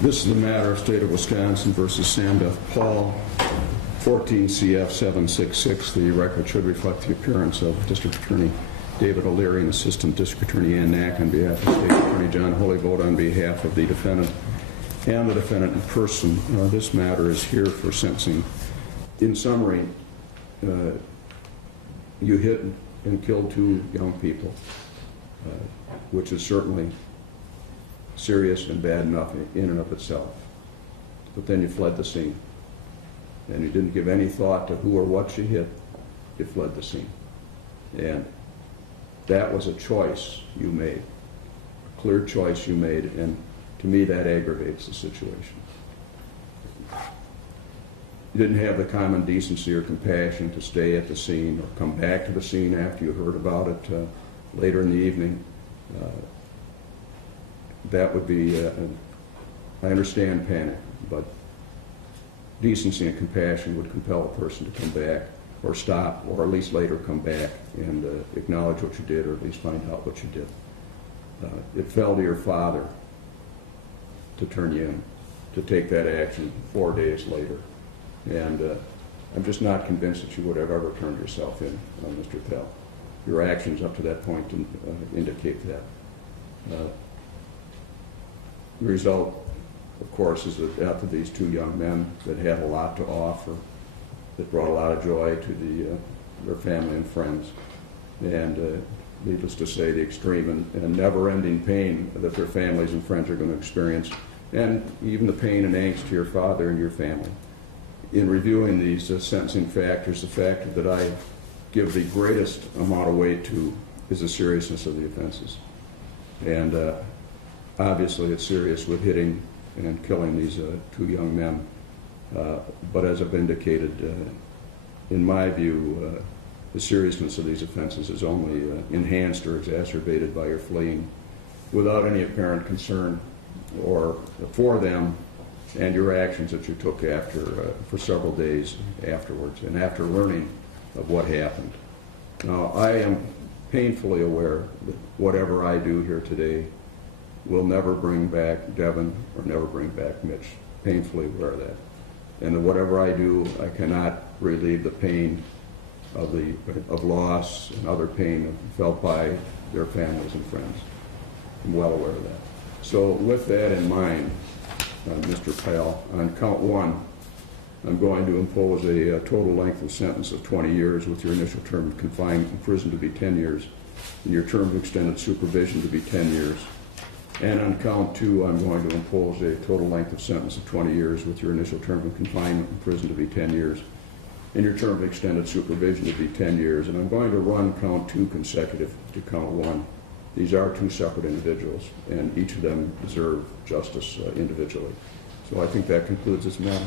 This is the matter of State of Wisconsin versus Sambath Pal, 14 CF 766. The record should reflect the appearance of District Attorney David O'Leary and Assistant District Attorney Ann Knack on behalf of State Attorney John Holyboat on behalf of the defendant and the defendant in person. This matter is here for sentencing. In summary, you hit and killed two young people, which is certainly serious and bad enough in and of itself. But then you fled the scene. And you didn't give any thought to who or what you hit. You fled the scene. And that was a choice you made, a clear choice you made, and to me that aggravates the situation. You didn't have the common decency or compassion to stay at the scene or come back to the scene after you heard about it later in the evening. That would be, I understand panic, but decency and compassion would compel a person to come back or stop, or at least later come back and acknowledge what you did, or at least find out what you did. It fell to your father to turn you in, to take that action 4 days later. And I'm just not convinced that you would have ever turned yourself in, Mr. Pal. Your actions up to that point indicate that. The result, of course, is the death of these two young men that had a lot to offer, that brought a lot of joy to their family and friends. And needless to say, the extreme and never-ending pain that their families and friends are going to experience, and even the pain and angst to your father and your family. In reviewing these sentencing factors, the factor that I give the greatest amount of weight to is the seriousness of the offenses. And obviously it's serious with hitting and killing these two young men. But as I've indicated, in my view, the seriousness of these offenses is only enhanced or exacerbated by your fleeing without any apparent concern or for them and your actions that you took after for several days afterwards and after learning of what happened. Now, I am painfully aware that whatever I do here today will never bring back Devin or never bring back Mitch. Painfully aware of that. And that whatever I do, I cannot relieve the pain of loss and other pain felt by their families and friends. I'm well aware of that. So with that in mind, Mr. Pal, on count one, I'm going to impose a total length of sentence of 20 years with your initial term of confinement in prison to be 10 years and your term of extended supervision to be 10 years. And on count two, I'm going to impose a total length of sentence of 20 years with your initial term of confinement in prison to be 10 years and your term of extended supervision to be 10 years. And I'm going to run count two consecutive to count one. These are two separate individuals, and each of them deserve justice individually. So I think that concludes this matter.